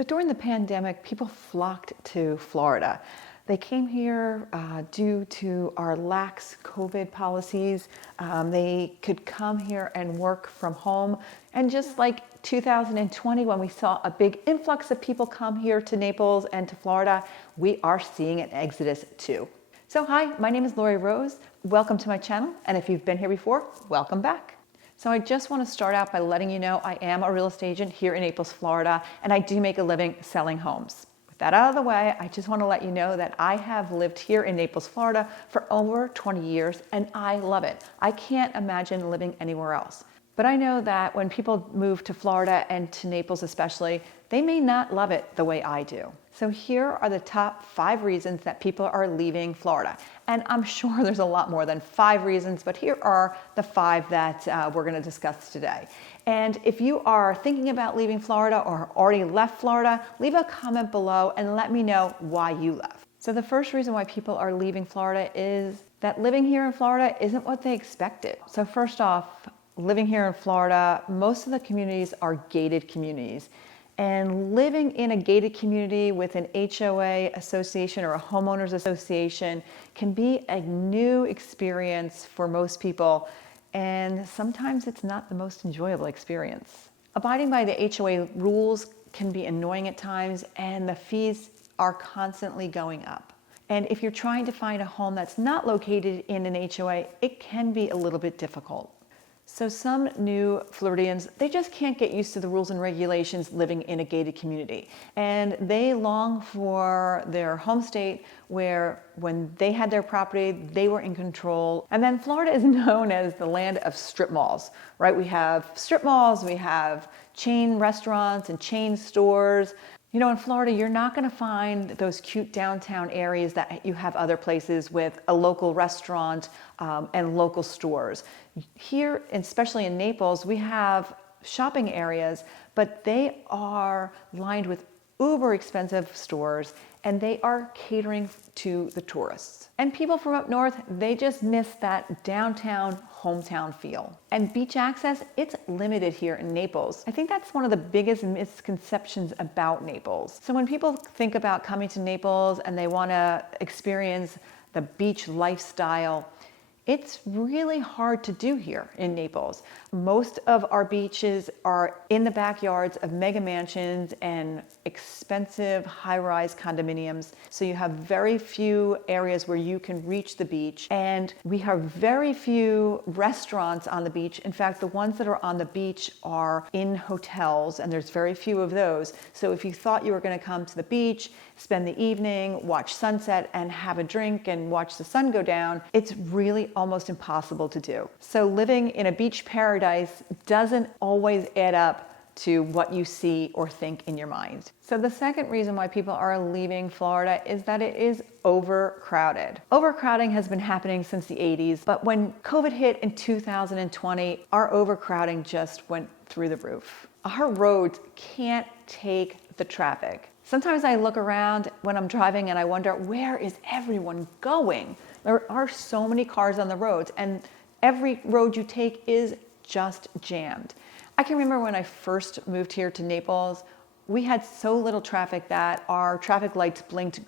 So during the pandemic, people flocked to Florida. They came here due to our lax COVID policies. They could come here and work from home. And just like 2020, when we saw a big influx of people come here to Naples and to Florida, we are seeing an exodus too. So hi, my name is Laurie Rose. Welcome to my channel. And if you've been here before, welcome back. So I just want to start out by letting you know I am a real estate agent here in Naples, Florida, and I do make a living selling homes. With that out of the way, I just want to let you know that I have lived here in Naples, Florida for over 20 years, and I love it. I can't imagine living anywhere else. But I know that when people move to Florida and to Naples especially, they may not love it the way I do. So here are the top 5 reasons that people are leaving Florida. And I'm sure there's a lot more than 5 reasons, but here are the 5 that we're going to discuss today. And if you are thinking about leaving Florida or already left Florida, leave a comment below and let me know why you left. So the first reason why people are leaving Florida is that living here in Florida isn't what they expected. So first off, living here in Florida, most of the communities are gated communities. And living in a gated community with an HOA association or a homeowners association can be a new experience for most people. And sometimes it's not the most enjoyable experience. Abiding by the HOA rules can be annoying at times, and the fees are constantly going up. And if you're trying to find a home that's not located in an HOA, it can be a little bit difficult. So some new Floridians, they just can't get used to the rules and regulations living in a gated community. And they long for their home state where when they had their property, they were in control. And then Florida is known as the land of strip malls, right? We have strip malls, we have chain restaurants and chain stores. You know, in Florida, you're not going to find those cute downtown areas that you have other places with a local restaurant and local stores. Here, especially in Naples, we have shopping areas, but they are lined with uber expensive stores, and they are catering to the tourists. And people from up north, they just miss that downtown, hometown feel. And beach access, it's limited here in Naples. I think that's one of the biggest misconceptions about Naples. So when people think about coming to Naples and they want to experience the beach lifestyle, it's really hard to do here in Naples. Most of our beaches are in the backyards of mega mansions and expensive high-rise condominiums. So you have very few areas where you can reach the beach. And we have very few restaurants on the beach. In fact, the ones that are on the beach are in hotels, and there's very few of those. So if you thought you were going to come to the beach, spend the evening, watch sunset, and have a drink and watch the sun go down, it's really almost impossible to do. So living in a beach paradise doesn't always add up to what you see or think in your mind. So the second reason why people are leaving Florida is that it is overcrowded. Overcrowding has been happening since the 80s, but when COVID hit in 2020, our overcrowding just went through the roof. Our roads can't take the traffic. Sometimes I look around when I'm driving and I wonder, where is everyone going? There are so many cars on the roads, and every road you take is just jammed. I can remember when I first moved here to Naples, we had so little traffic that our traffic lights blinked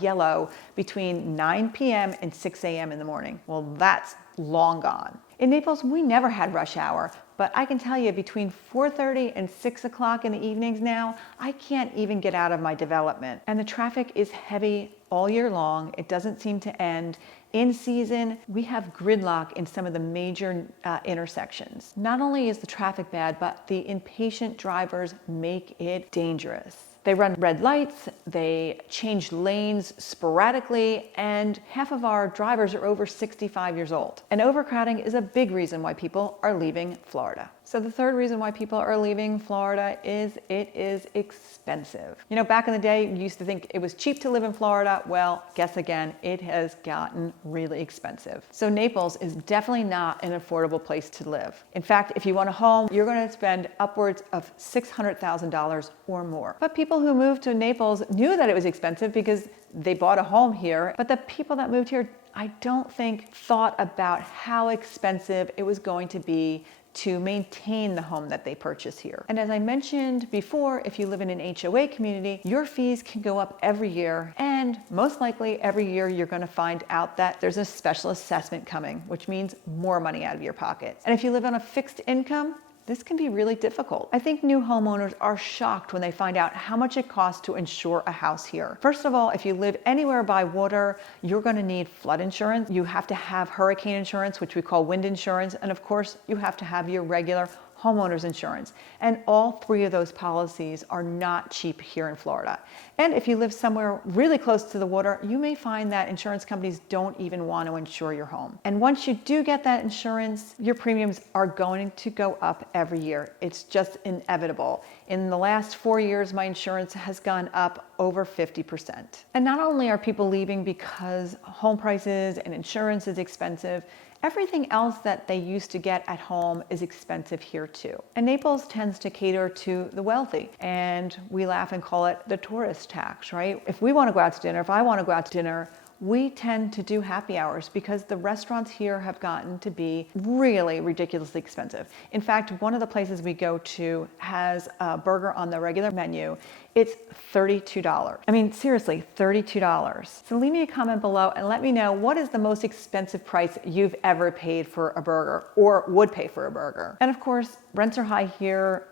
yellow between 9 p.m. and 6 a.m. in the morning. Well, that's long gone. In Naples, we never had rush hour, but I can tell you between 4:30 and 6 o'clock in the evenings now, I can't even get out of my development. And the traffic is heavy all year long. It doesn't seem to end. In season, we have gridlock in some of the major intersections. Not only is the traffic bad, but the impatient drivers make it dangerous. They run red lights, they change lanes sporadically, and half of our drivers are over 65 years old. And overcrowding is a big reason why people are leaving Florida. So the third reason why people are leaving Florida is it is expensive. You know, back in the day, you used to think it was cheap to live in Florida. Well, guess again, it has gotten really expensive. So Naples is definitely not an affordable place to live. In fact, if you want a home, you're going to spend upwards of $600,000 or more. But people who moved to Naples knew that it was expensive because they bought a home here. But the people that moved here, I don't think thought about how expensive it was going to be to maintain the home that they purchase here. And as I mentioned before, if you live in an HOA community, your fees can go up every year, and most likely every year you're going to find out that there's a special assessment coming, which means more money out of your pocket. And if you live on a fixed income, this can be really difficult. I think new homeowners are shocked when they find out how much it costs to insure a house here. First of all, if you live anywhere by water, you're going to need flood insurance. You have to have hurricane insurance, which we call wind insurance. And of course, you have to have your regular homeowners insurance. And all three of those policies are not cheap here in Florida. And if you live somewhere really close to the water, you may find that insurance companies don't even want to insure your home. And once you do get that insurance, your premiums are going to go up every year. It's just inevitable. In the last 4 years, my insurance has gone up over 50%. And not only are people leaving because home prices and insurance is expensive, everything else that they used to get at home is expensive here too. And Naples tends to cater to the wealthy, and we laugh and call it the tourist tax, right? If we want to go out to dinner, if I want to go out to dinner, we tend to do happy hours because the restaurants here have gotten to be really ridiculously expensive. In fact, one of the places we go to has a burger on the regular menu. It's $32. I mean, seriously, $32. So leave me a comment below and let me know, what is the most expensive price you've ever paid for a burger or would pay for a burger? And of course, rents are high here,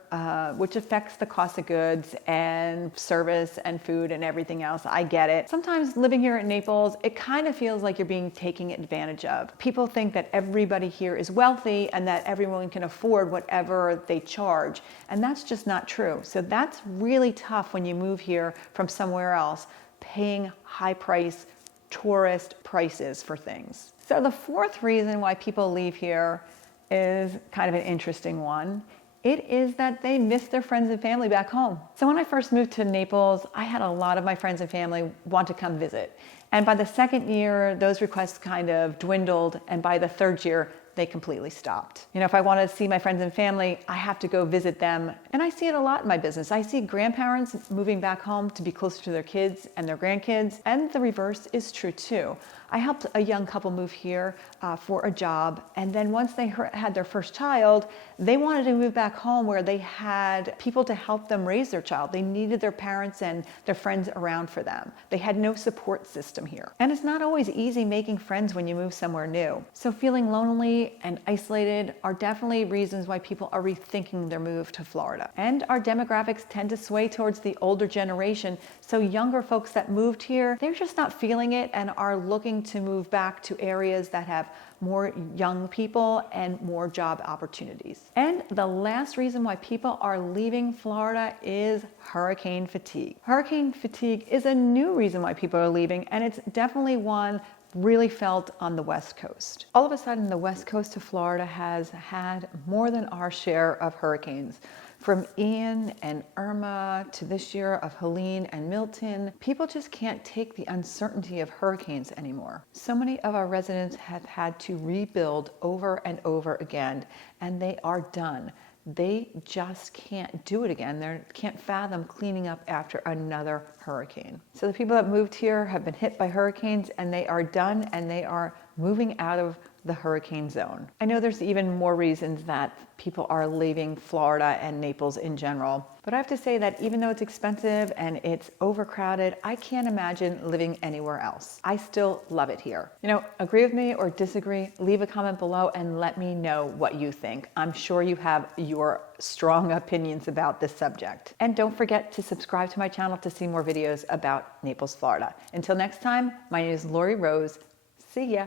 which affects the cost of goods and service and food and everything else. I get it. Sometimes living here in Naples, it kind of feels like you're being taken advantage of. People think that everybody here is wealthy and that everyone can afford whatever they charge. And that's just not true. So that's really tough when you move here from somewhere else, paying high price tourist prices for things. So the fourth reason why people leave here is kind of an interesting one. It is that they miss their friends and family back home. So when I first moved to Naples, I had a lot of my friends and family want to come visit. And by the second year, those requests kind of dwindled. And by the third year, they completely stopped. You know, if I want to see my friends and family, I have to go visit them. And I see it a lot in my business. I see grandparents moving back home to be closer to their kids and their grandkids. And the reverse is true too. I helped a young couple move here for a job. And then once they had their first child, they wanted to move back home where they had people to help them raise their child. They needed their parents and their friends around for them. They had no support system here. And it's not always easy making friends when you move somewhere new. So feeling lonely and isolated are definitely reasons why people are rethinking their move to Florida. And our demographics tend to sway towards the older generation. So younger folks that moved here, they're just not feeling it and are looking to move back to areas that have more young people and more job opportunities. And the last reason why people are leaving Florida is hurricane fatigue. Hurricane fatigue is a new reason why people are leaving, and it's definitely one really felt on the West Coast. All of a sudden, the West Coast of Florida has had more than our share of hurricanes. From Ian and Irma to this year of Helene and Milton, people just can't take the uncertainty of hurricanes anymore. So many of our residents have had to rebuild over and over again, and they are done. They just can't do it again. They can't fathom cleaning up after another hurricane. So the people that moved here have been hit by hurricanes, and they are done, and they are moving out of the hurricane zone. I know there's even more reasons that people are leaving Florida and Naples in general, but I have to say that even though it's expensive and it's overcrowded, I can't imagine living anywhere else. I still love it here. You know, agree with me or disagree, leave a comment below and let me know what you think. I'm sure you have your strong opinions about this subject. And don't forget to subscribe to my channel to see more videos about Naples, Florida. Until next time, my name is Laurie Rose. See ya.